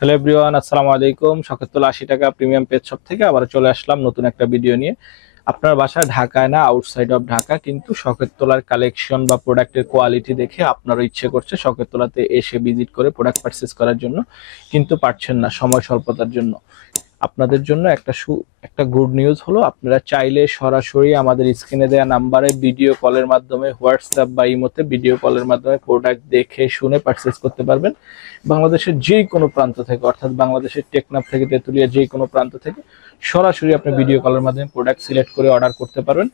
Hello everyone, আসসালামু আলাইকুম। শখেরতলা ৮০ টাকা প্রিমিয়াম পেজ শপ থেকে আবার চলে আসলাম নতুন একটা ভিডিও নিয়ে। আপনার বাসা ঢাকায় না, আউটসাইড অফ ঢাকা, কিন্তু শখেরতলার কালেকশন বা প্রোডাক্টের কোয়ালিটি দেখে আপনারও ইচ্ছে করছে শখেরতলাতে এসে ভিজিট করে প্রোডাক্ট পারচেস করার জন্য, কিন্তু পারছেন না সময় স্বল্পতার জন্য। আপনাদের জন্য একটা গুড নিউজ হলো, আপনারা চাইলে সরাসরি আমাদের স্ক্রিনে দেওয়া নাম্বারে ভিডিও কলের মাধ্যমে, হোয়াটসঅ্যাপ বা ইমোতে ভিডিও কলের মাধ্যমে প্রোডাক্ট দেখে শুনে পারচেস করতে পারবেন। বাংলাদেশের যে কোনো প্রান্ত থেকে, অর্থাৎ বাংলাদেশের টেকনাফ থেকে তেতুলিয়া যে কোনো প্রান্ত থেকে সরাসরি আপনি ভিডিও কলের মাধ্যমে প্রোডাক্ট সিলেক্ট করে অর্ডার করতে পারবেন।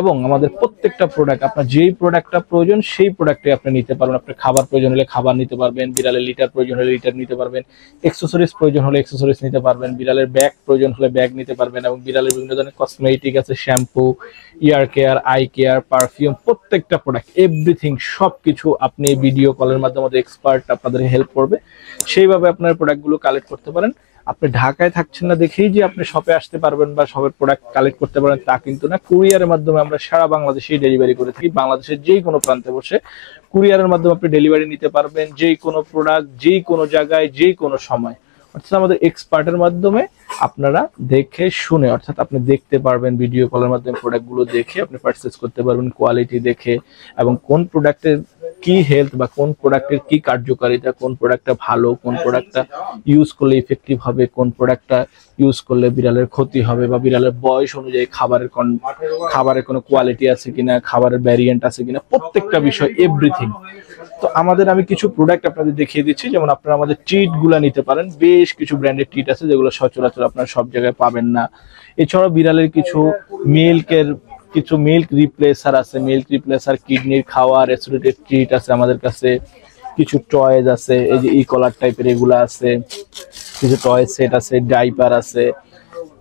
এবং আমাদের প্রত্যেকটা প্রোডাক্ট, আপনার যেই প্রোডাক্টটা প্রয়োজন সেই প্রোডাক্টে আপনি নিতে পারবেন। আপনার খাবার প্রয়োজন হলে খাবার নিতে পারবেন, বিড়ালের লিটার প্রয়োজন হলে লিটার নিতে পারবেন, এক্সেসরিজ প্রয়োজন হলে এক্সেসরিজ নিতে পারবেন, বিড়ালের ব্যাগ প্রয়োজন হলে ব্যাগ নিতে পারবেন, এবং বিড়ালের বিভিন্ন ধরনের কসমেটিক আছে, শ্যাম্পু, ইয়ার কেয়ার, আই কেয়ার, পারফিউম, প্রত্যেকটা প্রোডাক্ট এভরিথিং সবকিছু আপনি এই ভিডিও কলের মাধ্যমে এক্সপার্ট আপনাদের হেল্প করবে, সেইভাবে আপনার প্রোডাক্টগুলো কালেক্ট করতে পারেন। আপনি ঢাকায় থাকছেন না দেখেই যে আপনি শপে আসতে পারবেন বা শপের প্রোডাক্ট কালেক্ট করতে পারবেন তা কিন্তু না। কুরিয়ারের মাধ্যমে আমরা সারা বাংলাদেশেই ডেলিভারি করে থাকি। বাংলাদেশের যেই কোনো প্রান্তে বসে কুরিয়ারের মাধ্যমে আপনি ডেলিভারি নিতে পারবেন, যেই কোনো প্রোডাক্ট যেই কোনো জায়গায় যেই কোনো সময়। অর্থাৎ আমাদের এক্সপার্টের মাধ্যমে আপনারা দেখে শুনে, অর্থাৎ আপনি দেখতে পারবেন ভিডিও কলের মাধ্যমে প্রোডাক্টগুলো দেখে আপনি পারচেস করতে পারবেন কোয়ালিটি দেখে, এবং কোন প্রোডাক্টের কি হেলথ বা কোন প্রোডাক্টের কি কার্যকারিতা, কোন প্রোডাক্টটা ভালো, কোন প্রোডাক্টটা ইউজ করলে ইফেক্টিভ হবে, কোন প্রোডাক্টটা ইউজ করলে বিড়ালের ক্ষতি হবে, বা বিড়ালের বয়স অনুযায়ী খাবারের কোনো কোয়ালিটি আছে কিনা, খাবারের ভ্যারিয়েন্ট আছে কিনা, প্রত্যেকটা বিষয় এভরিথিং। তো আমি কিছু প্রোডাক্ট আপনাদের দেখিয়ে দিচ্ছি। যেমন আপনারা আমাদের ট্রিট গুলা নিতে পারেন, বেশ কিছু ব্র্যান্ডের ট্রিট আছে যেগুলো সচরাচর আপনারা সব জায়গায় পাবেন না। এছাড়াও বিড়ালের কিছু মিল্ক রিপ্লেসার আছে, মিল্ক রিপ্লেসার, কিডনির খাওয়ার অ্যাসোসিয়েটেড ট্রিট আছে আমাদের কাছে। কিছু টয়েজ আছে, এই যে ই কলার টাইপের এগুলো আছে, কিছু টয় সেট আছে, ডাইপার আছে,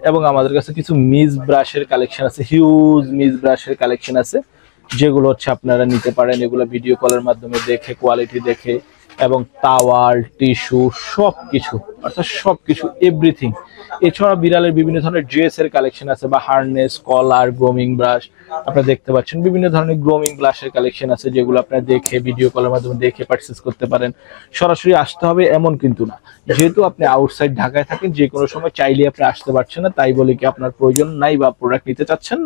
এবং আমাদের কাছে কিছু মিস ব্রাশের কালেকশন আছে, হিউজ মিস ব্রাশের কালেকশন আছে, যেগুলো আপনারা নিতে পারেন এগুলো ভিডিও কলের মাধ্যমে দেখে, কোয়ালিটি দেখে। এবং টাওয়াল, টিস্যু, সবকিছু, অর্থাৎ সবকিছু এভরিথিং। এছাড়া বিড়ালের বিভিন্ন ধরনের ড্রেসের কালেকশন আছে, বা হার্নেস, কলার, গ্রোমিং ব্রাশ আপনারা দেখতে পাচ্ছেন। বিভিন্ন ধরনের গ্রোমিং ব্রাশের কালেকশন আছে যেগুলো আপনারা দেখে ভিডিও কলের মাধ্যমে দেখে পারচেস করতে পারেন। সরাসরি আসতে হবে এমন কিন্তু না, যেহেতু আপনি আউটসাইড ঢাকায় থাকেন, যে কোনো সময় চাইলে আপনি আসতে পারছেন না, তাই বলে কি আপনার প্রয়োজন নাই বা প্রোডাক্ট নিতে চাচ্ছেন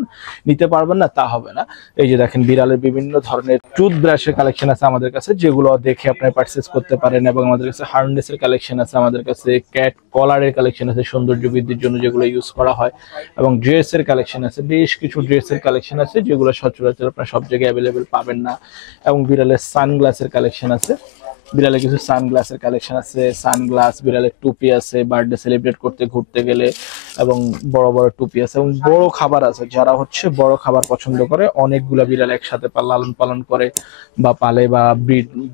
নিতে পারবেন না তা হবে না। এই যে দেখেন বিড়ালের বিভিন্ন ধরনের টুথব্রাশের কালেকশন আছে আমাদের কাছে, যেগুলো দেখে আপনারা পারচেস করতে পারেন। এবং আমাদের কাছে হার্নেসের কালেকশন আছে, আমাদের কাছে ক্যাট কলারের কালেকশন আছে সৌন্দর্য বৃদ্ধির জন্য যেগুলো ইউজ করা হয়। এবং ড্রেসের কালেকশন আছে, বেশ কিছু ড্রেসের কালেকশন আছে যেগুলো সচরাচর আপনারা সব জায়গায় অ্যাভেলেবেল পাবেন না। এবং বিড়ালের সানগ্লাসের কালেকশন আছে, বিড়ালের কিছু সানগ্লাসের কালেকশন আছে, সানগ্লাস, বিড়ালের টুপি আছে বার্থডে সেলিব্রেট করতে ঘুরতে গেলে, এবং বড় বড় টুপি আছে, এবং বড় খাবার আছে। যারা বড় খাবার পছন্দ করে, অনেকগুলা বিড়াল একসাথে লালন পালন করে বা পালে বা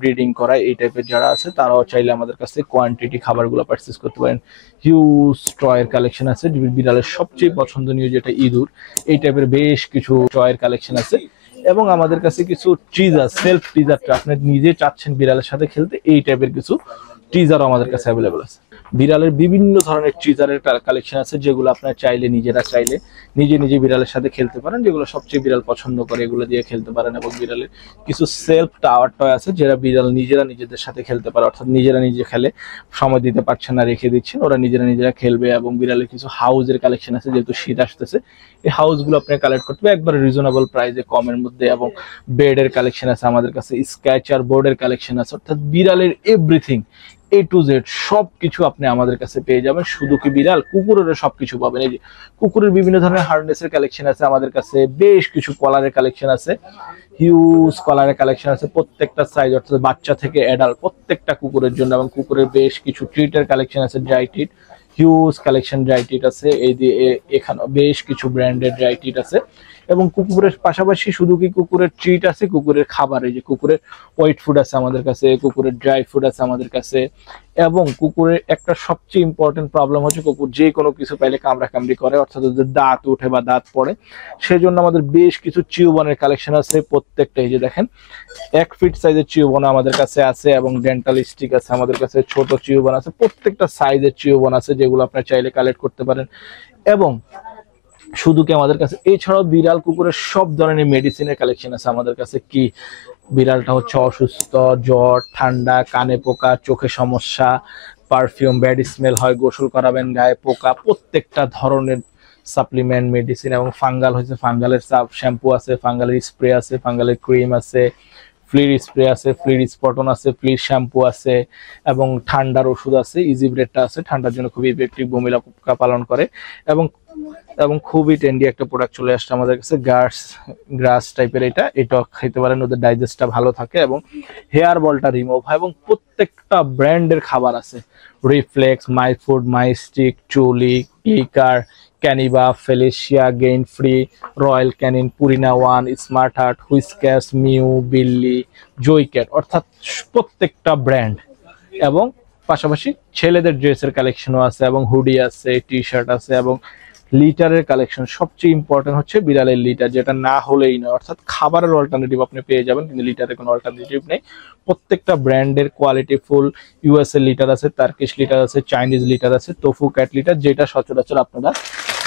ব্রিডিং করায়, এই টাইপের যারা আছে তারাও চাইলে আমাদের কাছে কোয়ান্টিটি খাবারগুলো পারচেস করতে পারেন। হিউজ টয়ের কালেকশন আছে, বিড়ালের সবচেয়ে পছন্দনীয় যেটা ইঁদুর, এই টাইপের বেশ কিছু টয়ের কালেকশন আছে। এবং আমাদের কাছে কিছু ট্রিজার, সেলফ ট্রিজার, আপনি নিজে চাচ্ছেন বিড়ালের সাথে খেলতে, এই টাইপের কিছু ট্রিজারও আমাদের কাছে অ্যাভেলেবল আছে। বিড়ালের বিভিন্ন ধরনের ট্রিজারের কালেকশন আছে, যেগুলো আপনারা চাইলে নিজে নিজে বিড়ালের সাথে খেলতে পারেন, যেগুলো সবচেয়ে বিড়াল পছন্দ করে এগুলো দিয়ে খেলতে পারেন। এবং বিড়ালের কিছু সেলফ টাওয়ার টয় আছে, যারা বিড়াল নিজেদের সাথে খেলতে পারে, অর্থাৎ নিজে খেলে, সময় দিতে পারছেন না রেখে দিচ্ছেন, ওরা নিজেরা খেলবে। এবং বিড়ালের কিছু হাউসের কালেকশন আছে, যেহেতু শীত আসতেছে, এই হাউসগুলো আপনি কালেক্ট করতে হবে একবারে রিজনেবল প্রাইসে, কমের মধ্যে। এবং বেডের কালেকশন আছে আমাদের কাছে, স্কেচার বোর্ডের কালেকশন আছে, অর্থাৎ বিড়ালের এভরিথিং এ টু জেড সবকিছু আপনি আমাদের কাছে পেয়ে যাবেন। শুধু কি বিড়াল, কুকুরের সবকিছু পাবেন। এই যে কুকুরের বিভিন্ন ধরনের হার্নেসের কালেকশন আছে আমাদের কাছে, বেশ কিছু কলারের কালেকশন আছে, হিউজ কলারের কালেকশন আছে, প্রত্যেকটা সাইজ, অর্থাৎ বাচ্চা থেকে অ্যাডাল্ট প্রত্যেকটা কুকুরের জন্য। এবং কুকুরের বেশ কিছু ট্রিটের কালেকশন আছে, dry treat, huge collection dry treat আছে। এই দিয়ে এখানে বেশ কিছু ব্র্যান্ডের ড্রাই ট্রিট আছে। এবং কুকুরের পাশাপাশি শুধু কি কুকুরের ট্রিট আছে, কুকুরের খাবার, এই যে কুকুরের ওয়েট ফুড আছে আমাদের কাছে, কুকুরের ড্রাই ফুড আছে আমাদের কাছে। এবং কুকুরের একটা সবচেয়ে ইম্পর্টেন্ট প্রবলেম হচ্ছে, কুকুর যে কোনো কিছু পাইলে কামড়াকামড়ি করে, অর্থাৎ ওদের দাঁত উঠে বা দাঁত পড়ে, সেজন্য আমাদের বেশ কিছু চিউবনের কালেকশন আছে। প্রত্যেকটা এই যে দেখেন 1 ফিট সাইজের চিউবন আমাদের কাছে আছে, এবং ডেন্টাল স্টিক আছে আমাদের কাছে, ছোট চিউবন আছে, প্রত্যেকটা সাইজের চিউবন আছে, যেগুলো আপনারা চাইলে কালেক্ট করতে পারেন। এবং শুধু কি আমাদের কাছে, এছাড়াও বিড়াল কুকুরের সব ধরনের মেডিসিনের কালেকশন আছে আমাদের কাছে। কি বিড়ালটা অসুস্থ, জ্বর, ঠান্ডা, কানে পোকা, চোখে সমস্যা, পারফিউম, ব্যাড স্মেল হয়, গোসল করাবেন, গায়ে পোকা, প্রত্যেকটা ধরনের সাপ্লিমেন্ট, মেডিসিন এবং ফাঙ্গাল হয়েছে ফাঙ্গালের শ্যাম্পু আছে, ফাঙ্গালের স্প্রে আছে, ফাঙ্গালের ক্রিম আছে, ফ্লির স্প্রে আছে, ফ্লির স্পটন আছে, ফ্লির শ্যাম্পু আছে এবং ঠান্ডার ওষুধ আছে, ইজি ব্রেডটা আছে, ঠান্ডার জন্য খুবই ইফেক্টিভ ভূমিকা পালন করে এবং এবং খুবই ট্রেন্ডি একটা প্রোডাক্ট চলে আসছে আমাদের কাছে, গ্রাস টাইপের। এটা খেতে পারেন, ওদের ডাইজেস্টটা ভালো থাকে এবং হেয়ার বলটা রিমুভ হয় এবং প্রত্যেকটা ব্র্যান্ডের খাবার আছে, Reflex, my food, my stick, চুলি, ক্লিকার, ক্যানিবা, Felicia, grain free, Royal Canin, Purina one, smart heart, Whiskas, meow, Billi, Joycat, অর্থাৎ প্রত্যেকটা ব্র্যান্ড। এবং পাশাপাশি ছেলেদের ড্রেসের কালেকশনও আছে এবং হুডি আছে, টি শার্ট আছে এবং লিটারের কালেকশন। সবচেয়ে ইম্পর্টেন্ট হচ্ছে বিড়ালের লিটার, যেটা না হলেই নয়, অর্থাৎ খাবারের অল্টারনেটিভ আপনি পেয়ে যাবেন কিন্তু লিটারের কোনো অল্টারনেটিভ নেই। প্রত্যেকটা ব্র্যান্ডের কোয়ালিটি ফুল, ইউএসএ লিটার আছে, টার্কিশ লিটার আছে, চাইনিজ লিটার আছে, তোফু ক্যাট লিটার, যেটা সচরাচর আপনারা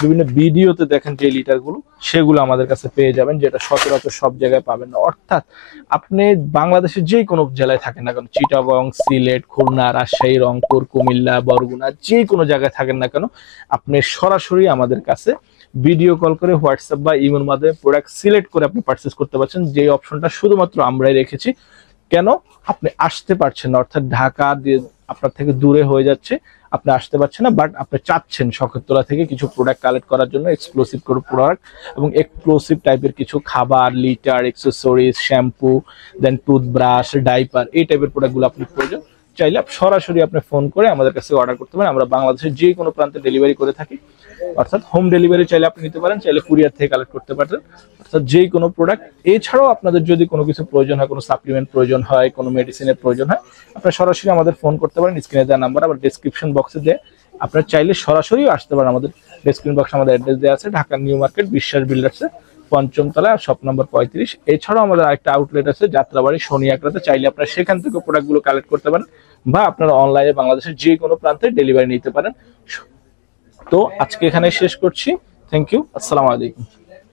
বিভিন্ন ভিডিওতে দেখেন যে লিটারগুলো, সেগুলো আমাদের কাছে পেয়ে যাবেন, যেটা সচরাচর সব জায়গায় পাবেন না। অর্থাৎ আপনি বাংলাদেশের যে কোনো জেলায় থাকেন না কেন, চিটাগং, সিলেট, খুলনা, রাজশাহী, রংপুর, কুমিল্লা, বরগুনা, যে কোনো জায়গায় থাকেন না কেন, আপনি সরাসরি আমাদের কাছে ভিডিও কল করে হোয়াটসঅ্যাপ বা ইমের মাধ্যমে প্রোডাক্ট সিলেক্ট করে আপনি পারচেস করতে পারছেন। যে অপশনটা শুধুমাত্র আমরাই রেখেছি। কেন? আপনি আসতে পারছেন না, অর্থাৎ ঢাকা দিয়ে আপনার থেকে দূরে হয়ে যাচ্ছে, আপনি আসতে পারছেন না, বাট আপনি চাচ্ছেন শখেরতলা থেকে কিছু প্রোডাক্ট কালেক্ট করার জন্য, এক্সক্লুসিভ করে প্রোডাক্ট এবং এক্সক্লুসিভ টাইপের কিছু খাবার, লিটার, অ্যাক্সেসরিজ, শ্যাম্পু, দেন টুথব্রাশ, ডাইপার, এই টাইপের প্রোডাক্টগুলো আপনি প্রয়োজন চাইলে সরাসরি আপনি ফোন করে আমাদের কাছে অর্ডার করতে পারেন। আমরা বাংলাদেশের যে কোনো প্রান্তে ডেলিভারি করে থাকি, অর্থাৎ হোম ডেলিভারি চাইলে আপনি নিতে পারেন, চাইলে কুরিয়ার থেকে কালেক্ট করতে পারেন, অর্থাৎ যে কোনো প্রোডাক্ট। এছাড়াও আপনাদের যদি কোনো কিছু প্রয়োজন হয়, কোনো সাপ্লিমেন্ট প্রয়োজন হয়, কোনো মেডিসিনের প্রয়োজন হয়, আপনারা সরাসরি আমাদের ফোন করতে পারেন, স্ক্রিনে দেওয়া নাম্বার, আবার ডেসক্রিপশন বক্সে দিয়ে আপনারা চাইলে সরাসরি আসতে পারেন। আমাদের ডেসক্রিপশন বক্সে আমাদের অ্যাড্রেস দেওয়া আছে, ঢাকা নিউ মার্কেট, বিশ্বাস বিল্ডার্সে, ৫ম তলা, শপ নম্বর ৩৫। এছাড়াও আমাদের আরেকটা আউটলেট আছে যাত্রাবাড়ি, শনিয়াকড়াতে, চাইলে আপনারা সেখান থেকে প্রোডাক্টগুলো কালেক্ট করতে পারেন বা আপনারা অনলাইনে বাংলাদেশের যে কোনো প্রান্তে ডেলিভারি নিতে পারেন। তো আজকে এখানে শেষ করছি। থ্যাংক ইউ, আসসালামু আলাইকুম।